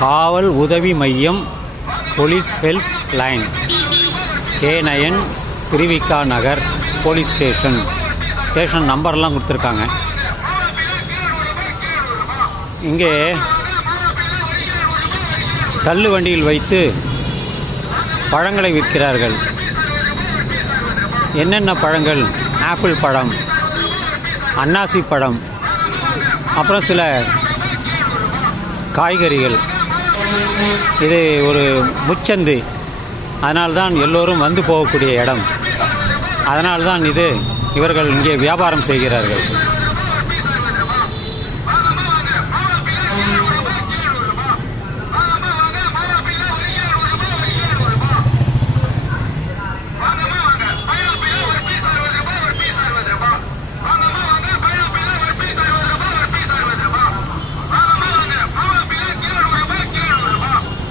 காவல் உதவி மையம் police help line K nine Thiruvika Nagar police station. Station நம்பர்லாம் கொடுத்துருக்காங்க. இங்கே தள்ளு வண்டியில் வைத்து பழங்களை விற்கிறார்கள். என்னென்ன பழங்கள்? ஆப்பிள் பழம் அன்னாசி பழம் அப்புறம் சில காய்கறிகள். இது ஒரு முச்சந்து. அதனால்தான் எல்லோரும் வந்து போகக்கூடிய இடம். அதனால்தான் இது இவர்கள் இங்கே வியாபாரம் செய்கிறார்கள்.